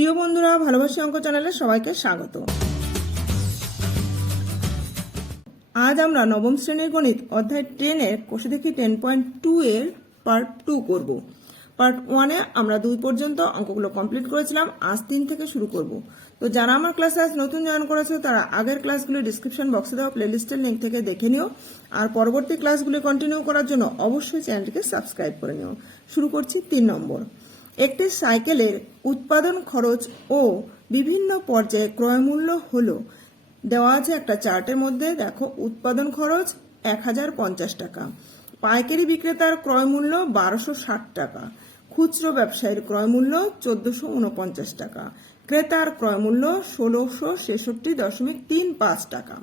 প্রিয় বন্ধুরা, ভালোবাসি অঙ্ক চ্যানেলে সবাইকে স্বাগত। আজ আমরা নবম শ্রেণির গণিত অধ্যায় টেনের, কোষে দেখি টেন পয়েন্ট টু এর পার্ট টু করব। পার্ট ওয়ানে আমরা দুই পর্যন্ত অঙ্কগুলো কমপ্লিট করেছিলাম, আজ তিন থেকে শুরু করব। তো যারা আমার ক্লাসে আজ নতুন জয়েন করেছে, তারা আগের ক্লাসগুলো ডিসক্রিপশন বক্সে দেওয়া প্লেলিস্টের লিঙ্ক থেকে দেখে নিও। আর পরবর্তী ক্লাসগুলি কন্টিনিউ করার জন্য অবশ্যই চ্যানেলটিকে সাবস্ক্রাইব করে নিও। শুরু করছি তিন নম্বর। একটি সাইকেলের উৎপাদন খরচ ও বিভিন্ন পর্যায়ে ক্রয়মূল্য হল। দেওয়া আছে একটা চার্টের মধ্যে, দেখো, উৎপাদন খরচ এক হাজার পঞ্চাশ টাকা। পাইকারি বিক্রেতার ক্রয় মূল্য বারোশো ষাট টাকা। খুচরো ব্যবসায়ীর ক্রয় মূল্য চোদ্দশো উনপঞ্চাশ টাকা। ক্রেতার ক্রয় মূল্য ষোলোশো ছেষট্টি দশমিক তিন পাঁচ টাকা।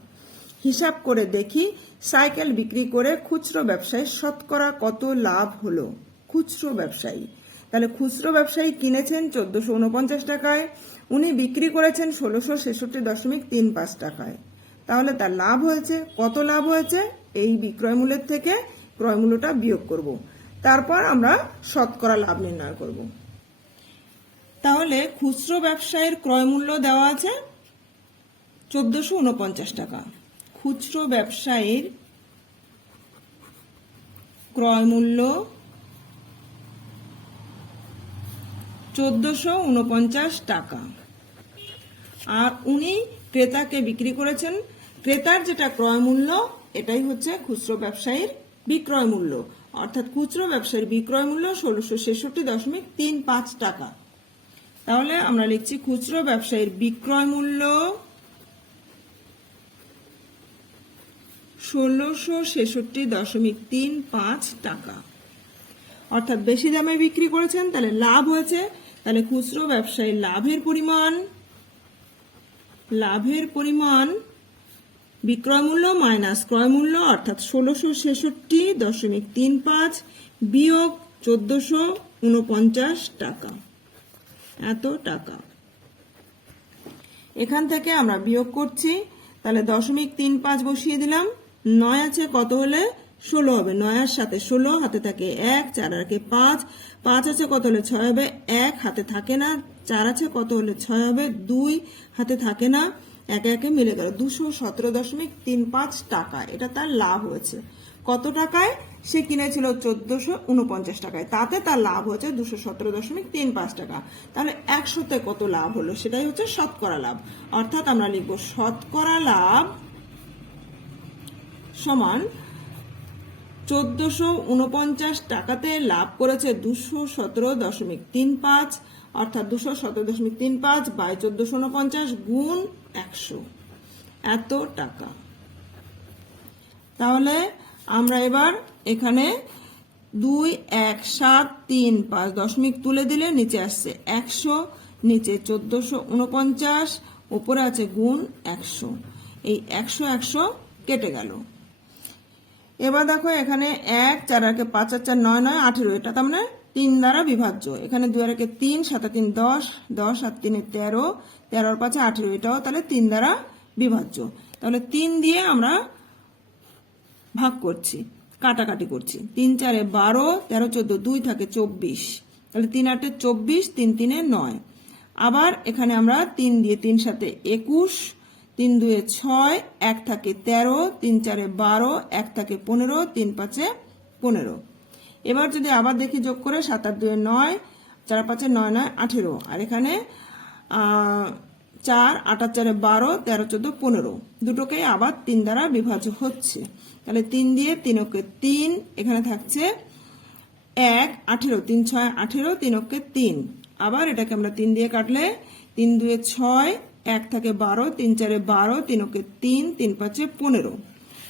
হিসাব করে দেখি সাইকেল বিক্রি করে খুচরো ব্যবসায়ী শতকরা কত লাভ হলো। খুচরো ব্যবসায়ী। তাহলে খুচরো ব্যবসায়ী কিনেছেন চোদ্দশো উনপঞ্চাশ টাকায়, উনি বিক্রি করেছেন ষোলোশো ছেষট্টি দশমিক তিন পাঁচ টাকায়। তাহলে তার লাভ হয়েছে, কত লাভ হয়েছে? এই বিক্রয় মূল্যের থেকে ক্রয় মূল্যটা বিয়োগ করব। তারপর আমরা শতকরা লাভ নির্ণয় করব। তাহলে খুচরো ব্যবসায়ীর ক্রয় মূল্য দেওয়া আছে চোদ্দশো উনপঞ্চাশ টাকা। খুচরো ব্যবসায়ীর ক্রয় মূল্য চোদ্দশো উনপঞ্চাশ টাকা। আর উনি ক্রেতাকে বিক্রি করেছেন। ক্রেতার যেটা ক্রয় মূল্য, এটাই হচ্ছে খুচরো ব্যবসায়ীর বিক্রয় মূল্য। অর্থাৎ খুচরো ব্যবসায়ীর বিক্রয় মূল্য ষোলোশো ছেষট্টি দশমিক তিন পাঁচ টাকা। তাহলে আমরা লিখছি খুচরো ব্যবসায়ীর বিক্রয় মূল্য ষোলোশো ছেষট্টি দশমিক তিন পাঁচ টাকা। অর্থাৎ বেশি দামে বিক্রি করেছেন, তাহলে লাভ হয়েছে তাহলে খুচরো ব্যবসায়ীর লাভের পরিমাণ লাভের পরিমাণ বিক্রয় মূল্য মাইনাস ক্রয় মূল্য, অর্থাৎ ষোলোশো ছেষট্টি দশমিক তিন পাঁচ বিয়োগ চোদ্দশো উনপঞ্চাশ টাকা। এত টাকা। এখান থেকে আমরা বিয়োগ করছি, তাহলে দশমিক তিন পাঁচ বসিয়ে দিলাম। নয় আছে কত হলে? ষোলো হবে, নয়ের সাথে ষোলো, হাতে থাকে এক, চার আরকে পাঁচ। পাঁচ আছে কত হলে ছয় হবে? এক, হাতে থাকে না। চার আছে কত হলে ছয় হবে? দুই, হাতে থাকে না। একে একে মিলে গেল। দুশো সতেরো দশমিক তিন পাঁচ টাকা। এটা তার লাভ হয়েছে। কত টাকায়? সে কিনেছিল চোদ্দশো উনপঞ্চাশ টাকায়। তাতে তার লাভ হয়েছে দুশো সতেরো দশমিক তিন পাঁচ টাকা। তাহলে একশোতে কত লাভ হলো? সেটাই হচ্ছে শতকরা লাভ। অর্থাৎ আমরা লিখব শতকরা লাভ সমান চোদ্দশো উনপঞ্চাশ টাকাতে লাভ করেছে দুশো সতেরো দশমিক তিন পাঁচ, অর্থাৎ দুশো সতেরো দশমিক তিন পাঁচ বাই চোদ্দশো উনপঞ্চাশ গুণ একশো। এত টাকা। তাহলে আমরা এবার এখানে দুই, এক, সাত, তিন, পাঁচ দশমিক তুলে দিলে নিচে আসছে একশো, নিচে চোদ্দশো উনপঞ্চাশ, উপরে আছে গুণ একশো। এই একশো একশো কেটে গেল। এবার দেখো এখানে এক, চার আরকে পাঁচ আর চার, নয় নয়, আঠেরো। এটা তার মানে তিন দ্বারা বিভাজ্য। এখানে দুই আরকে তিন, সাতা তিন, দশ দশ আর তিনে তেরো তেরোর পাঁচে, আঠেরো। এটাও তাহলে তিন দ্বারা বিভাজ্য। তাহলে তিন দিয়ে আমরা ভাগ করছি, কাটাকাটি করছি। তিন, চারে বারো, তেরো, চোদ্দ, দুই থাকে চব্বিশ। তাহলে তিন আটে চব্বিশ, তিন, তিনে নয়। আবার এখানে আমরা তিন দিয়ে তিন সাথে একুশ তিন দুয়ে ছয়, এক থাকে তেরো, তিন চারে বারো, এক থাকে পনেরো, তিন পাঁচে পনেরো। এবার যদি আবার দেখি যোগ করে সাত আট দুয়ে নয়, চার পাঁচে নয় নয় আঠেরো। আর এখানে চার আটার চারে বারো, তেরো চোদ্দ পনেরো। দুটোকে আবার তিন দ্বারা বিভাজ্য হচ্ছে। তাহলে তিন দিয়ে তিনকে তিন, এখানে থাকছে এক, আঠেরো, তিন ছয়, আঠেরো তিন অক্ষে তিন। আবার এটাকে আমরা তিন দিয়ে কাটলে তিন দুয়ে ছয় এক থাকে বারো, তিন চারে বারো, তিন অক্ষে তিন তিন পাঁচে পনেরো।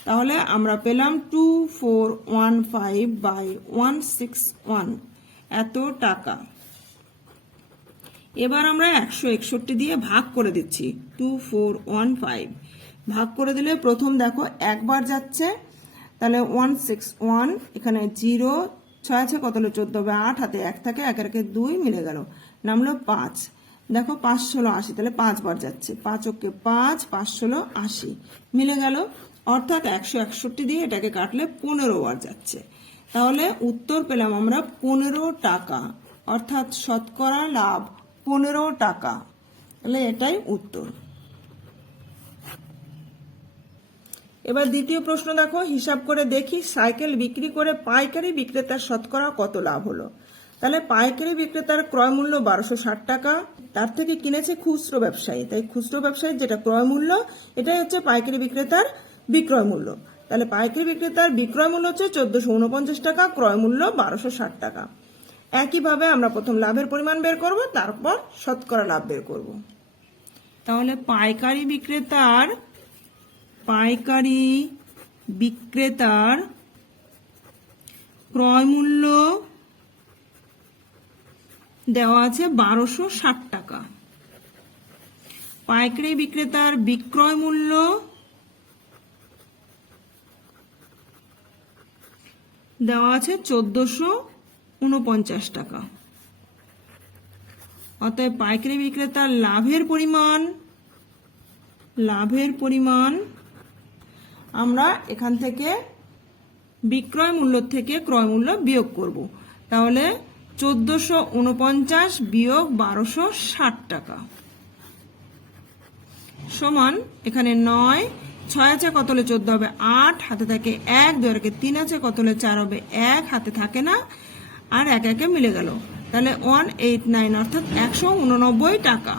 তাহলে আমরা পেলাম two four one five by one six one এত টাকা। এবার আমরা একশো একষট্টি দিয়ে ভাগ করে দিচ্ছি টু ফোর ওয়ান ফাইভ ভাগ করে দিলে প্রথম দেখো একবার যাচ্ছে, তাহলে ওয়ান সিক্স ওয়ান এখানে জিরো ছয় আছে, কত হলো? চোদ্দ হবে আট, হাতে এক থাকে এক একে দুই মিলে গেল, নামলো পাঁচ। দেখো পাঁচ ষোলো আশি, তাহলে পাঁচবার যাচ্ছে। পাঁচ ওকে পাঁচ পাঁচ ষোলো আশি। মিলে গেল, অর্থাৎ একশো একষট্টি দিয়ে এটাকে কাটলে পনেরো বার যাচ্ছে। তাহলে উত্তর পেলাম আমরা পনেরো টাকা, অর্থাৎ শতকরা লাভ পনেরো টাকা। তাহলে এটাই উত্তর। এবার দ্বিতীয় প্রশ্ন দেখো, হিসাব করে দেখি, সাইকেল বিক্রি করে পাইকারি বিক্রেতার শতকরা কত লাভ হলো? তাহলে পাইকারি বিক্রেতার ক্রয় মূল্য বারোশো ষাট টাকা। তার থেকে কিনেছে খুচরো ব্যবসায়ী। তাই খুচরো ব্যবসায়ীর যেটা ক্রয় মূল্য, এটাই হচ্ছে পাইকারি বিক্রেতার বিক্রয় মূল্য। তাহলে পাইকারি বিক্রেতার বিক্রয় মূল্য হচ্ছে চোদ্দশো উনপঞ্চাশ টাকা, ক্রয় মূল্য বারোশো ষাট টাকা। একইভাবে আমরা প্রথম লাভের পরিমাণ বের করব, তারপর শতকরা লাভ বের করব। তাহলে পাইকারি বিক্রেতার পাইকারি বিক্রেতার ক্রয় মূল্য দেওয়া আছে বারোশো ষাট টাকা। পাইকারি বিক্রেতার বিক্রয় মূল্য দেওয়া আছে চোদ্দশো উনপঞ্চাশ টাকা। অতএব পাইকারি বিক্রেতার লাভের পরিমাণ লাভের পরিমাণ আমরা এখান থেকে বিক্রয় মূল্য থেকে ক্রয় মূল্য বিয়োগ করব। তাহলে চোদ্দশো উনপঞ্চাশ বিয়োগ বারোশো ষাট টাকা। সমান, এখানে নয়, ছয় আছে কত হলে চোদ্দ হবে আট, হাতে থাকে এক, দুই একে তিন আছে কত হলে চার হবে এক, হাতে থাকে না, আর এক, একে মিলে গেল। তাহলে ওয়ান এইট নাইন অর্থাৎ একশো উননব্বই টাকা।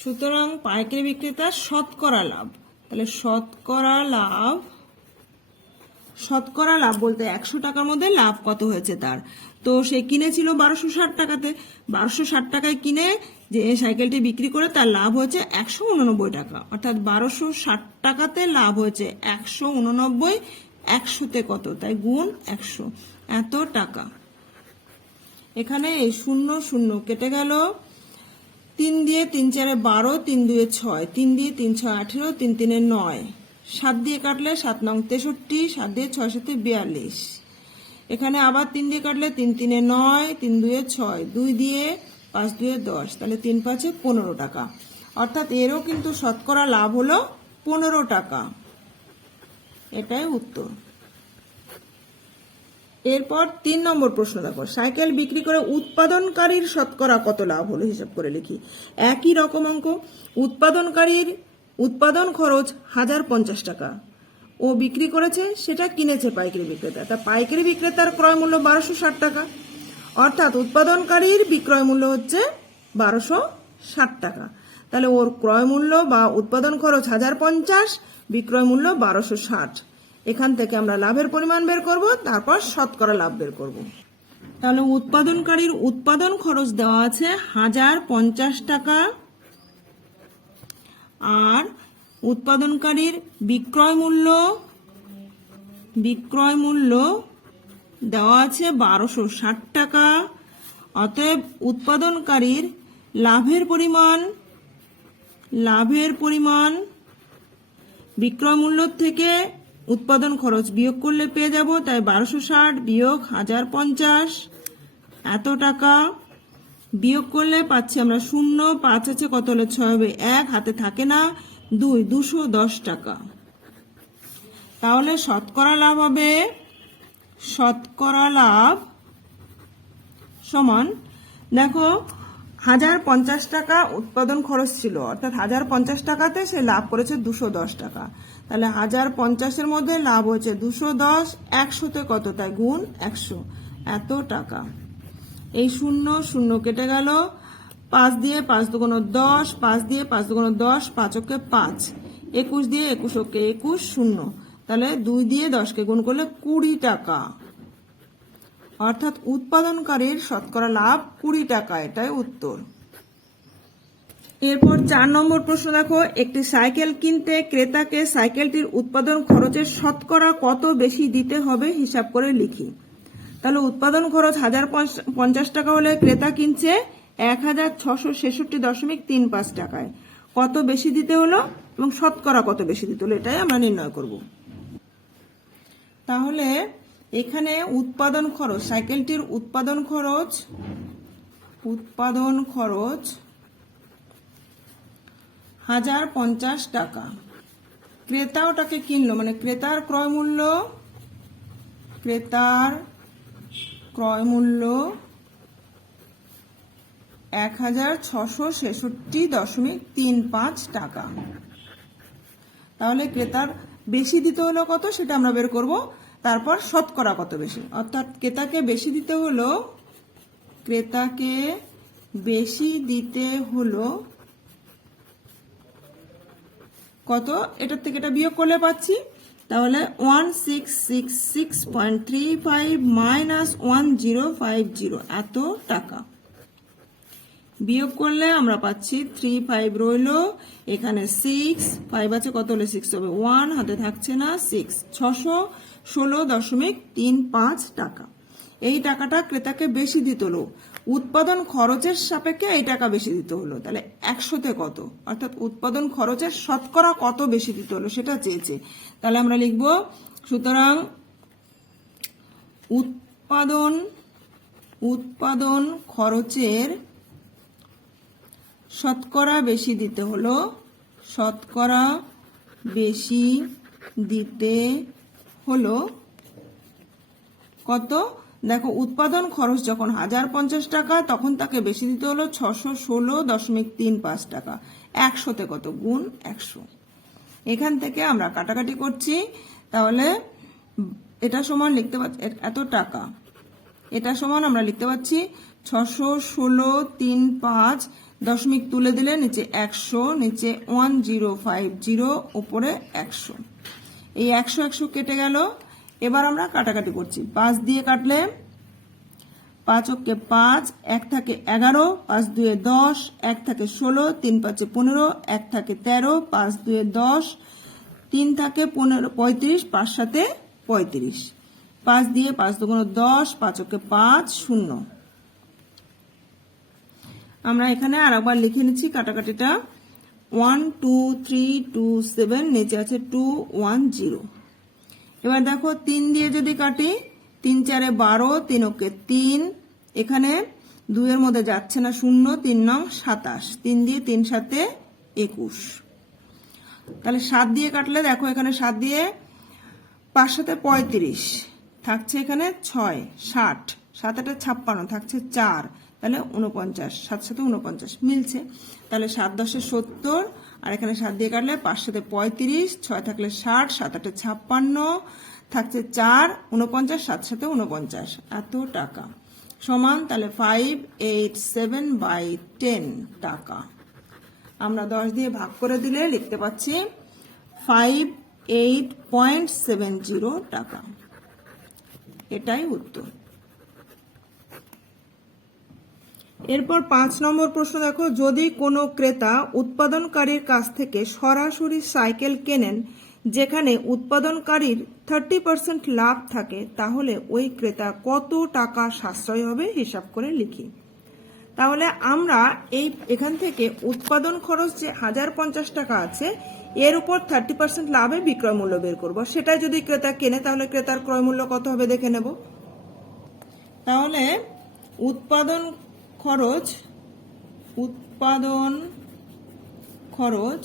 সুতরাং পাইকারি বিক্রেতার শতকরা লাভ। তাহলে শতকরা লাভ শতকরা লাভ বলতে একশো টাকার মধ্যে লাভ কত হয়েছে তার? তো সে কিনেছিল বারোশো ষাট টাকাতে। বারোশো ষাট টাকায় কিনে যে সাইকেলটি বিক্রি করে তার লাভ হয়েছে একশো উননব্বই টাকা। অর্থাৎ বারোশো ষাট টাকাতে লাভ হয়েছে একশো উননব্বই, একশোতে কত? তাই গুণ একশো। এত টাকা। এখানে এই শূন্য শূন্য কেটে গেল। তিন দিয়ে তিন চারে বারো, তিন দুয়ে ছয়। তিন দিয়ে তিন ছয় আঠেরো, তিন তিনে নয়। সাত দিয়ে কাটলে সাত নং তেষট্টি, সাত দিয়ে ছয় সাথে বিয়াল্লিশ। এখানে আবার তিন দিয়ে কাটলে তিন তিনে নয়, তিন দুয়ে ছয়, দুই দিয়ে পাঁচ দুয়ে দশ, তাহলে তিন পাঁচে পনেরো টাকা। অর্থাৎ এরও কিন্তু শতকরা লাভ হলো পনেরো টাকা। এটাই উত্তর। এরপর তিন নম্বর প্রশ্ন দেখো। সাইকেল বিক্রি করে উৎপাদনকারীর শতকরা কত লাভ হলো হিসাব করে লিখি। একই রকম অঙ্ক। উৎপাদনকারীর উৎপাদন খরচ হাজার পঞ্চাশ টাকা। ও বিক্রি করেছে সেটা কিনেছে পাইকারি বিক্রেতা। তা পাইকারি বিক্রেতার ক্রয় মূল্য বারোশো ষাট টাকা। অর্থাৎ উৎপাদনকারীর বিক্রয় মূল্য হচ্ছে বারোশো ষাট টাকা। তাহলে ওর ক্রয় মূল্য বা উৎপাদন খরচ হাজার পঞ্চাশ, বিক্রয় মূল্য বারোশো ষাট। এখান থেকে আমরা লাভের পরিমাণ বের করব, তারপর শতকরা লাভ বের করব। তাহলে উৎপাদনকারীর উৎপাদন খরচ দেওয়া আছে হাজার পঞ্চাশ টাকা। আর উৎপাদনকারীর বিক্রয় মূল্য বিক্রয় মূল্য দেওয়া আছে বারোশো ষাট টাকা। অতএব উৎপাদনকারীর লাভের পরিমাণ লাভের পরিমাণ বিক্রয় মূল্য থেকে উৎপাদন খরচ বিয়োগ করলে পেয়ে যাব। তাই বারোশো ষাট বিয়োগ হাজার পঞ্চাশ, এত টাকা। বিয়োগ করলে পাচ্ছি আমরা শূন্য, পাঁচ আছে, কত হলে ছয় হবে? এক, হাতে থাকে না। দুই, দুশো দশ টাকা। তাহলে শতকরা লাভ হবে, শতকরা লাভ সমান, দেখো, হাজার পঞ্চাশ টাকা উৎপাদন খরচ ছিল, অর্থাৎ হাজার পঞ্চাশ টাকাতে সে লাভ করেছে দুশো দশ টাকা। তাহলে হাজার পঞ্চাশের মধ্যে লাভ হয়েছে দুশো দশ, একশোতে কত? তাই গুণ একশো। এত টাকা। এই শূন্য শূন্য কেটে গেল। পাঁচ দিয়ে পাঁচ দুগুণ দশ, পাঁচ দিয়ে পাঁচ দুগুণ দশ, পাঁচ পাঁচ। একুশ দিয়ে একুশ ওকে একুশ, শূন্য। তাহলে দুই দিয়ে দশকে গুণ করলে কুড়ি টাকা। অর্থাৎ উৎপাদনকারীর শতকরা লাভ কুড়ি টাকা, এটাই উত্তর। এরপর চার নম্বর প্রশ্ন দেখো, একটি সাইকেল কিনতে ক্রেতাকে সাইকেলটির উৎপাদন খরচের শতকরা কত বেশি দিতে হবে, হিসাব করে লিখি। তাহলে উৎপাদন খরচ হাজার পঞ্চাশ টাকা হলে ক্রেতা কিনছে এক হাজার ছশো ছেষট্টি দশমিক তিন পাঁচ টাকায়। কত বেশি দিতে হলো এবং শতকরা কত বেশি দিতে হলো এটাই আমরা নির্ণয় করব। তাহলে এখানে উৎপাদন খরচ, সাইকেলটির উৎপাদন খরচ উৎপাদন খরচ হাজার পঞ্চাশ টাকা। ক্রেতা ওটাকে কিনলো মানে ক্রেতার ক্রয় মূল্য, ক্রেতার ক্রয় মূল্য এক হাজার ছশো ছেষট্টি দশমিক তিন পাঁচ টাকা। তাহলে ক্রেতার বেশি দিতে হলো কত সেটা আমরা বের করব। তারপর শতকরা কত বেশি? অর্থাৎ ক্রেতাকে বেশি দিতে হলো, ক্রেতাকে বেশি দিতে হলো কত? এটার থেকে এটা বিয়োগ করলে পাচ্ছি তাহলে one six six six point three five minus one zero five zero এত টাকা। বিয়োগ করলে আমরা পাচ্ছি থ্রি ফাইভ রইল, এখানে সিক্স ফাইভ আছে, কত হলে সিক্স হবে? ওয়ান হাতে থাকছে না সিক্স ছশো ষোলো দশমিক তিন পাঁচ টাকা। এই টাকাটা ক্রেতাকে বেশি দিতে হলো উৎপাদন খরচের সাপেক্ষে এই টাকা বেশি দিতে হলো। তাহলে একশোতে কত? অর্থাৎ উৎপাদন খরচের শতকরা কত বেশি দিতে হলো সেটা চেয়েছে। তাহলে আমরা লিখব, সুতরাং উৎপাদন উৎপাদন খরচের শতকরা বেশি দিতে হলো, শতকরা বেশি দিতে হলো কত? দেখো, উৎপাদন খরচ যখন হাজার পঞ্চাশ টাকা, তখন তাকে বেশি দিতে হলো ছশো ষোলো দশমিক তিন পাঁচ টাকা। একশোতে কত? গুণ একশো। এখান থেকে আমরা কাটাকাটি করছি। তাহলে এটা সমান লিখতে পারছি এত টাকা। এটা সমান আমরা লিখতে পাচ্ছি ছশো ষোলো তিন পাঁচ দশমিক তুলে দিলে নিচে একশো, নিচে ওয়ান জিরো ফাইভ জিরো, উপরে একশো। এই একশো একশো কেটে গেল। এবার আমরা কাটাকাটি করছি। পাঁচ দিয়ে কাটলে পাঁচ অক্কে পাঁচ, এক থাকে এগারো, পাঁচ দুয়ে দশ, এক থাকে ষোলো, তিন পাঁচে পনেরো, এক থাকে তেরো, পাঁচ দুয়ে দশ, তিন থাকে পনেরো, পঁয়ত্রিশ, পাঁচ সাথে পঁয়ত্রিশ। পাঁচ দিয়ে পাঁচ দুগুণ দশ, পাঁচ অক্কে পাঁচ, শূন্য। আমরা এখানে আর একবার লিখে নিচ্ছি কাটাকাটিটা। One, two, three, two, seven, নিচে আছে টু, ওয়ান, জিরো। এবার দেখো তিন দিয়ে যদি কাটি, তিন চারে বারো, তিন ওকে তিন। এখানে দুইয়ের মধ্যে যাচ্ছে না শূন্য, তিন নং সাতাশ। তিন দিয়ে তিন সাথে একুশ। তাহলে সাত দিয়ে কাটলে দেখো এখানে সাত দিয়ে পাঁচ সাথে পঁয়ত্রিশ। থাকছে এখানে ছয়, ষাট। সাত আটে ছাপ্পান্ন, থাকছে চার। তাহলে উনপঞ্চাশ সাত সাথে উনপঞ্চাশ মিলছে। তাহলে সাত দশে সত্তর আর এখানে সাত দিয়ে কাটলে পাঁচ সাথে পঁয়ত্রিশ, ছয় থাকলে ষাট সাত আটে ছাপ্পান্ন, থাকছে চার উনপঞ্চাশ সাত সাথে উনপঞ্চাশ এত টাকা। সমান তাহলে five eight seven by ten টাকা। আমরা দশ দিয়ে ভাগ করে দিলে লিখতে পাচ্ছি five eight point seven zero টাকা। এটাই উত্তর। এরপর পাঁচ নম্বর প্রশ্ন দেখো, যদি কোনো ক্রেতা উৎপাদনকারীর কাছ থেকে সরাসরি সাইকেল কেনেন যেখানে উৎপাদনকারীর থার্টি পার্সেন্ট লাভ থাকে, তাহলে ওই ক্রেতা কত টাকা সাশ্রয় হবে হিসাব করে লিখি। তাহলে আমরা এই, এখান থেকে উৎপাদন খরচ যে হাজার পঞ্চাশ টাকা আছে, এর উপর থার্টি পার্সেন্ট লাভে বিক্রয় মূল্য বের করব। সেটা যদি ক্রেতা কেনে, তাহলে ক্রেতার ক্রয় মূল্য কত হবে দেখে নেব। তাহলে উৎপাদন খরচ, উৎপাদন খরচ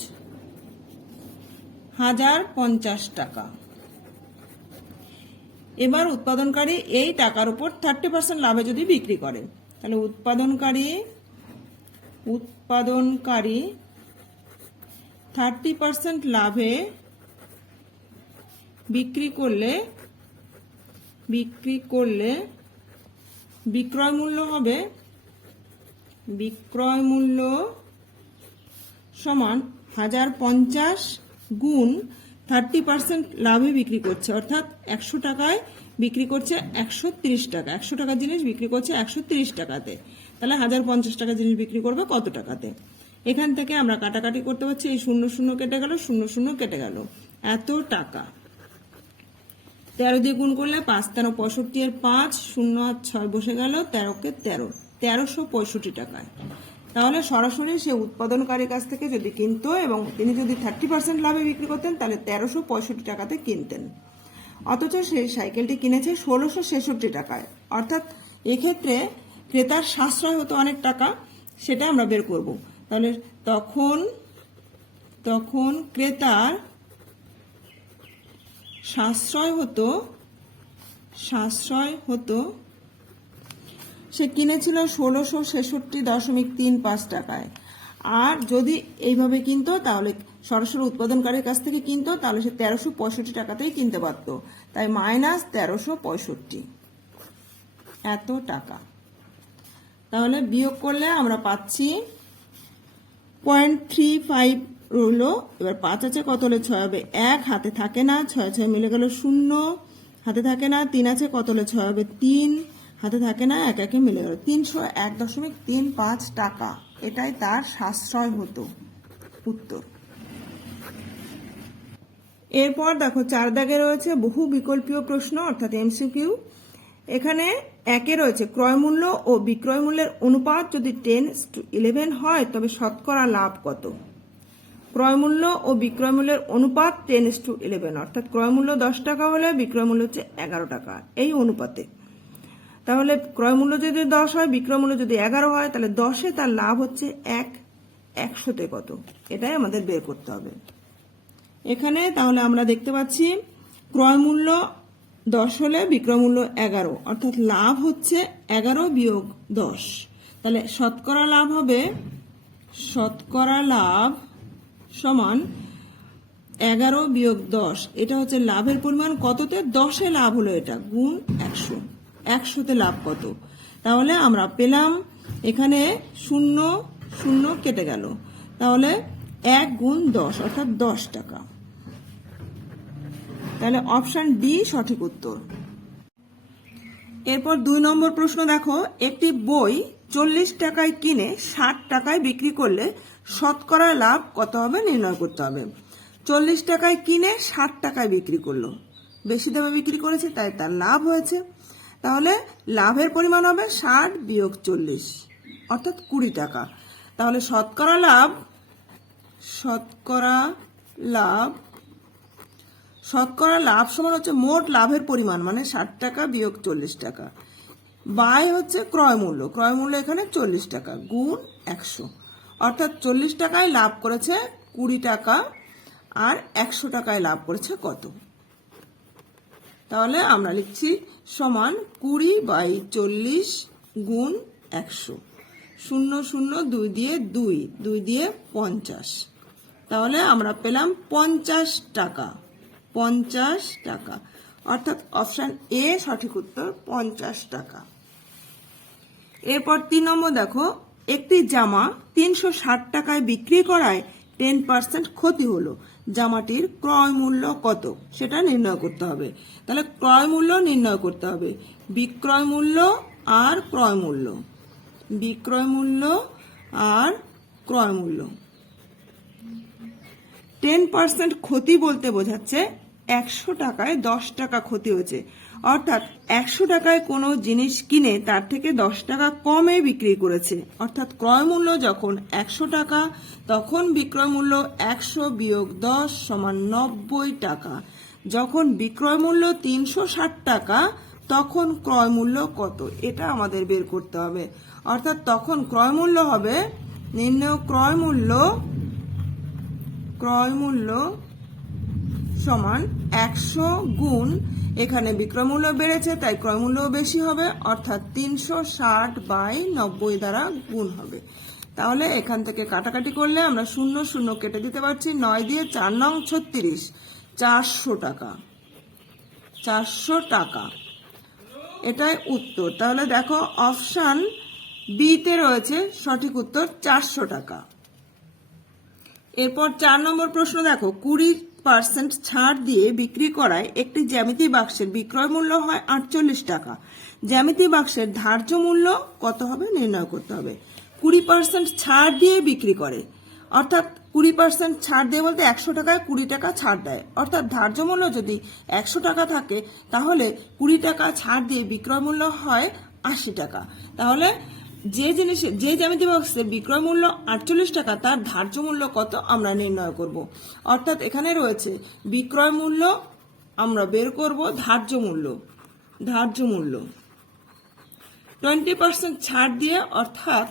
হাজার পঞ্চাশ টাকা। এবার উৎপাদনকারী এই টাকার উপর থার্টি পার্সেন্ট লাভে যদি বিক্রি করে, তাহলে উৎপাদনকারী উৎপাদনকারী থার্টি পার্সেন্ট লাভে বিক্রি করলে বিক্রি করলে বিক্রয় মূল্য হবে বিক্রয় মূল্য সমান হাজার পঞ্চাশ গুণ থার্টি পার্সেন্ট লাভে বিক্রি করছে। অর্থাৎ একশো টাকায় বিক্রি করছে একশো তিরিশ টাকা। একশো টাকার জিনিস বিক্রি করছে একশো তিরিশ টাকাতে। তাহলে হাজার পঞ্চাশ টাকা জিনিস বিক্রি করবে কত টাকাতে? এখান থেকে আমরা কাটাকাটি করতে পারছি। এই শূন্য শূন্য কেটে গেল, শূন্য শূন্য কেটে গেল। এত টাকা। তেরো দিয়ে গুণ করলে পাঁচ, তেরো, পঁয়ষট্টি এর পাঁচ, শূন্য আর ছয় বসে গেল তেরোকে তেরো। তেরোশো পঁয়ষট্টি টাকায়। তাহলে সরাসরি সে উৎপাদনকারীর কাছ থেকে যদি কিনতো এবং তিনি যদি থার্টি পার্সেন্ট লাভে বিক্রি করতেন, তাহলে তেরোশো পঁয়ষট্টি টাকাতে কিনতেন। অথচ সেই সাইকেলটি কিনেছে ষোলোশো ছেষট্টি টাকায়। অর্থাৎ এক্ষেত্রে ক্রেতার সাশ্রয় হতো অনেক টাকা, সেটা আমরা বের করব। তাহলে তখন তখন ক্রেতার সাশ্রয় হতো সাশ্রয় হতো সে কিনেছিল ষোলোশো ছেষট্টি দশমিক তিন পাঁচ টাকায়। আর যদি এইভাবে কিনতো, তাহলে সরাসরি উৎপাদনকারীর কাছ থেকে কিনতো, তাহলে সে তেরোশো পঁয়ষট্টি টাকাতেই কিনতে পারতো। তাই মাইনাস তেরোশো পঁয়ষট্টি। এত টাকা। তাহলে বিয়োগ করলে আমরা পাচ্ছি পয়েন্ট থ্রি ফাইভ রইল। এবার পাঁচ আছে, কত হলে ছয় হবে? এক, হাতে থাকে না, ছয় ছয় মিলে গেল শূন্য। হাতে থাকে না, তিন আছে, কত হলে ছয় হবে? তিন। হাতে থাকে না, এক একে মিলে গেল। তিনশো এক দশমিক তিন পাঁচ টাকা, এটাই তার সাশ্রয় হতো। উত্তর। এরপর দেখো, চার দাগে রয়েছে বহু বিকল্পীয় প্রশ্ন, অর্থাৎ এমসিকিউ। এখানে একে রয়েছে ক্রয় মূল্য ও বিক্রয় মূল্যের অনুপাত। যদি টেন ইলেভেন হয়, তবে শতকরা লাভ কত? ক্রয় মূল্য ও বিক্রয় মূল্যের অনুপাত টেন টু ইলেভেন অর্থাৎ ক্রয় মূল্য দশ টাকা হলে বিক্রয় মূল্য হচ্ছে এগারো টাকা। এই অনুপাতে তাহলে ক্রয় মূল্য যদি দশ হয়, বিক্রয় মূল্য যদি এগারো হয়, তাহলে দশে তার লাভ হচ্ছে এক একশোতে কত? এটাই আমাদের বের করতে হবে। এখানে তাহলে আমরা দেখতে পাচ্ছি, ক্রয় মূল্য দশ হলে বিক্রয় মূল্য এগারো, অর্থাৎ লাভ হচ্ছে এগারো বিয়োগ দশ। তাহলে শতকরা লাভ হবে, শতকরা লাভ সমান এগারো বিয়োগ দশ। এটা হচ্ছে লাভের পরিমাণ, কততে? দশে লাভ হলো এটা, গুণ একশো। একশোতে লাভ কত? তাহলে আমরা পেলাম, এখানে শূন্য শূন্য কেটে গেল। তাহলে এক গুণ দশ, অর্থাৎ দশ টাকা। তাহলে অপশান ডি সঠিক উত্তর। এরপর দুই নম্বর প্রশ্ন দেখো, একটি বই চল্লিশ টাকায় কিনে ষাট টাকায় বিক্রি করলে শতকরা লাভ কত হবে নির্ণয় করতে হবে। চল্লিশ টাকায় কিনে ষাট টাকায় বিক্রি করল। বেশি দামে বিক্রি করেছে, তাই তার লাভ হয়েছে। তাহলে লাভের পরিমাণ হবে ষাট বিয়োগ চল্লিশ, অর্থাৎ কুড়ি টাকা। তাহলে শতকরা লাভ শতকরা লাভ শতকরা লাভ সমান হচ্ছে মোট লাভের পরিমাণ মানে ষাট টাকা বিয়োগ চল্লিশ টাকা। বাই হচ্ছে ক্রয় মূল্য ক্রয় মূল্য এখানে চল্লিশ টাকা, গুণ একশো। অর্থাৎ চল্লিশ টাকায় লাভ করেছে কুড়ি টাকা, আর একশো টাকায় লাভ করেছে কত? তাহলে আমরা লিখছি সমান কুড়ি বাই চল্লিশ গুণ একশো। শূন্য শূন্য, দুই দিয়ে দুই দুই দিয়ে পঞ্চাশ। তাহলে আমরা পেলাম পঞ্চাশ টাকা। পঞ্চাশ টাকা। অর্থাৎ অপশান এ সঠিক উত্তর পঞ্চাশ টাকা। এরপর তিন নম্বর দেখো, একটি জামা তিনশো ষাট টাকায় বিক্রি করায় টেন পার্সেন্ট ক্ষতি হলো। জামাটির ক্রয় মূল্য কত? সেটা নির্ণয় করতে হবে। তাহলে ক্রয় মূল্য নির্ণয় করতে হবে। বিক্রয় মূল্য আর ক্রয় মূল্য। বিক্রয় মূল্য আর ক্রয় মূল্য। টেন পার্সেন্ট ক্ষতি বলতে বোঝাচ্ছে একশো টাকায় দশ টাকা ক্ষতি হয়েছে। অর্থাৎ একশো টাকায় কোনো জিনিস কিনে তার থেকে দশ টাকা কমে বিক্রি করেছে। অর্থাৎ ক্রয় মূল্য যখন একশো টাকা, তখন বিক্রয় মূল্য একশো বিয়োগ দশ সমান নব্বই টাকা। যখন বিক্রয় মূল্য তিনশো ষাট টাকা, তখন ক্রয় মূল্য কত? এটা আমাদের বের করতে হবে। অর্থাৎ তখন ক্রয় মূল্য হবে, নির্ণয় ক্রয় মূল্য ক্রয় মূল্য সমান একশো গুণ এখানে বিক্রয় মূল্য বেড়েছে, তাই ক্রয় মূল্যও বেশি হবে, অর্থাৎ তিনশো ষাট বাই নব্বই দ্বারা গুণ হবে। তাহলে এখান থেকে কাটাকাটি করলে আমরা শূন্য শূন্য কেটে দিতে পারছি নয় দিয়ে চার নং ছত্রিশ, চারশো টাকা। চারশো টাকা। এটাই উত্তর। তাহলে দেখো অপশান বিতে রয়েছে সঠিক উত্তর চারশো টাকা। এরপর চার নম্বর প্রশ্ন দেখো, কুড়ি পার্সেন্ট ছাড় দিয়ে বিক্রি করায় একটি জ্যামিতি বাক্সের বিক্রয় মূল্য হয় আটচল্লিশ টাকা। জ্যামিতি বাক্সের ধার্য মূল্য কত হবে নির্ণয় করতে হবে। কুড়ি পার্সেন্ট ছাড় দিয়ে বিক্রি করে। অর্থাৎ কুড়ি পার্সেন্ট ছাড় দিয়ে বলতে একশো টাকায় কুড়ি টাকা ছাড় দেয়। অর্থাৎ ধার্য মূল্য যদি একশো টাকা থাকে, তাহলে কুড়ি টাকা ছাড় দিয়ে বিক্রয় মূল্য হয় আশি টাকা। তাহলে যে জিনিসের যে জ্যামিতি বক্সের বিক্রয় মূল্য আটচল্লিশ টাকা, তার ধার্য মূল্য কত আমরা নির্ণয় করব। অর্থাৎ এখানে রয়েছে বিক্রয় মূল্য আমরা বের করব ধার্য মূল্য। ধার্য মূল্য। টোয়েন্টি পার্সেন্ট ছাড় দিয়ে, অর্থাৎ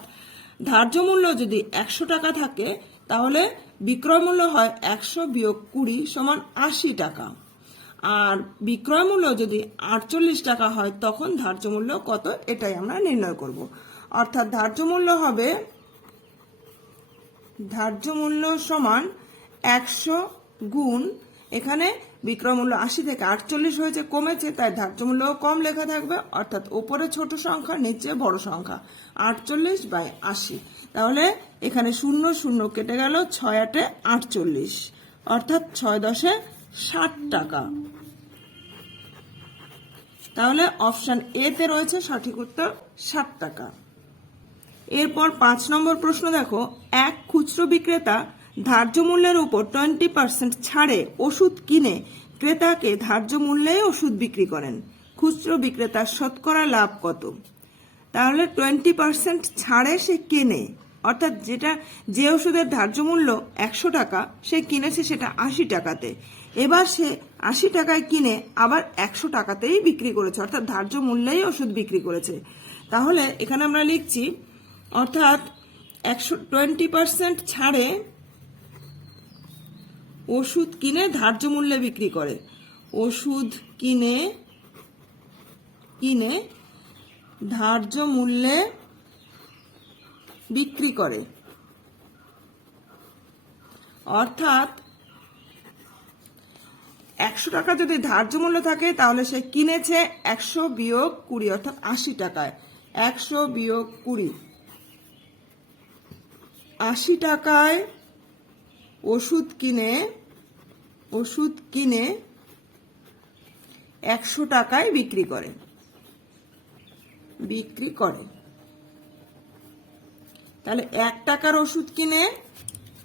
ধার্য মূল্য যদি একশো টাকা থাকে, তাহলে বিক্রয় মূল্য হয় একশো বিয়োগ কুড়ি সমান আশি টাকা। আর বিক্রয় মূল্য যদি আটচল্লিশ টাকা হয়, তখন ধার্য মূল্য কত? এটাই আমরা নির্ণয় করব। অর্থাৎ ধার্য মূল্য হবে ধার্য মূল্য সমান একশো গুণ, এখানে বিক্রয় মূল্য আশি থেকে আটচল্লিশ হয়েছে, কমেছে, তাই ধার্য মূল্য কম লেখা থাকবে, অর্থাৎ উপরে ছোট সংখ্যা, নিচে বড় সংখ্যা, আটচল্লিশ বাই আশি। তাহলে এখানে শূন্য শূন্য কেটে গেল, ছয় আটে আটচল্লিশ, অর্থাৎ ছয় দশে ষাট টাকা। তাহলে অপশন এ তে রয়েছে সঠিক উত্তর ষাট টাকা। এরপর পাঁচ নম্বর প্রশ্ন দেখো, এক খুচরো বিক্রেতা ধার্য মূল্যের উপর টোয়েন্টি পার্সেন্ট ছাড়ে ওষুধ কিনে, ক্রেতাকে ধার্য মূল্যেই ওষুধ বিক্রি করেন। খুচরো বিক্রেতার শতকরা লাভ কত? তাহলে টোয়েন্টি পার্সেন্ট ছাড়ে সে কেনে, অর্থাৎ যেটা, যে ওষুধের ধার্য মূল্য একশো টাকা, সে কিনেছে সেটা আশি টাকাতে। এবার সে আশি টাকায় কিনে আবার একশো টাকাতেই বিক্রি করেছে, অর্থাৎ ধার্য মূল্যেই ওষুধ বিক্রি করেছে। তাহলে এখানে আমরা লিখছি অর্থাৎ একশো টোয়েন্টি পার্সেন্ট ছাড়ে ওষুধ কিনে ধার্য মূল্যে বিক্রি করে। ওষুধ কিনে কিনে ধার্য মূল্যে বিক্রি করে। অর্থাৎ একশো টাকা যদি ধার্য মূল্য থাকে, তাহলে সে কিনেছে একশো বিয়োগ কুড়ি, অর্থাৎ আশি টাকায়। একশো বিয়োগ কুড়ি। আশি টাকায় ওষুধ কিনে ওষুধ কিনে একশো টাকায় বিক্রি করে। বিক্রি করে। তাহলে এক টাকার ওষুধ কিনে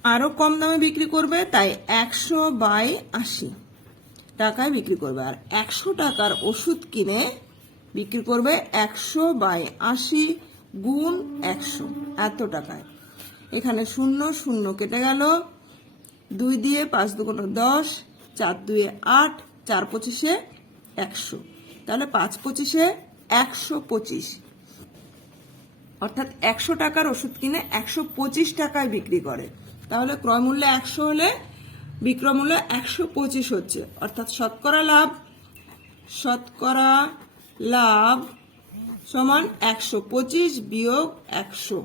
আরও কম দামে বিক্রি করবে, তাই একশো বাই আশি টাকায় বিক্রি করবে। আর একশো টাকার ওষুধ কিনে বিক্রি করবে একশো বাই আশি গুণ একশো, এত টাকায়। এখানে শূন্য শূন্য কেটে গেল। দুই দিয়ে পাঁচ দুগুণ দশ, চার দুয়ে আট, চার পঁচিশে একশো। তাহলে পাঁচ পঁচিশে একশো পঁচিশ। অর্থাৎ একশো টাকার ওষুধ কিনে একশো পঁচিশ টাকায় বিক্রি করে। তাহলে ক্রয় মূল্য একশো হলে বিক্রয় মূল্য একশো পঁচিশ হচ্ছে। অর্থাৎ শতকরা লাভ শতকরা লাভ সমান একশো পঁচিশ বিয়োগ একশো।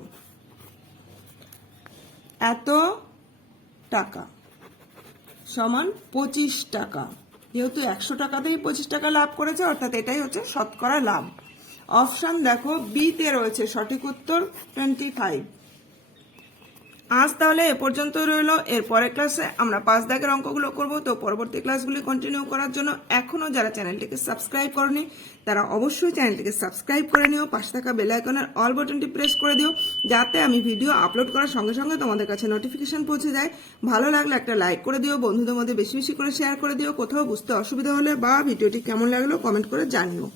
এত টাকা? সমান পঁচিশ টাকা। যেহেতু একশো টাকাতেই পঁচিশ টাকা লাভ করেছে, অর্থাৎ এটাই হচ্ছে শতকরা লাভ। অপশান দেখো বিতে রয়েছে, সঠিক উত্তর টোয়েন্টি ফাইভ আজ তাহলে এ পর্যন্ত রইল। এর পরের ক্লাসে আমরা পাঁচ দাগের অঙ্কগুলো করব। তো পরবর্তী ক্লাসগুলি কন্টিনিউ করার জন্য এখনও যারা চ্যানেলটিকে সাবস্ক্রাইব করনি, তারা অবশ্যই চ্যানেলটিকে সাবস্ক্রাইব করে নিও। পাশে থাকা বেল আইকনের অল বাটনটি প্রেস করে দিও, যাতে আমি ভিডিও আপলোড করার সঙ্গে সঙ্গে তোমাদের কাছে নোটিফিকেশন পৌঁছে যায়। ভালো লাগলে একটা লাইক করে দিও, বন্ধুদের মধ্যে বেশি বেশি করে শেয়ার করে দিও। কোথাও বুঝতে অসুবিধা হলে বা ভিডিওটি কেমন লাগল কমেন্ট করে জানিও।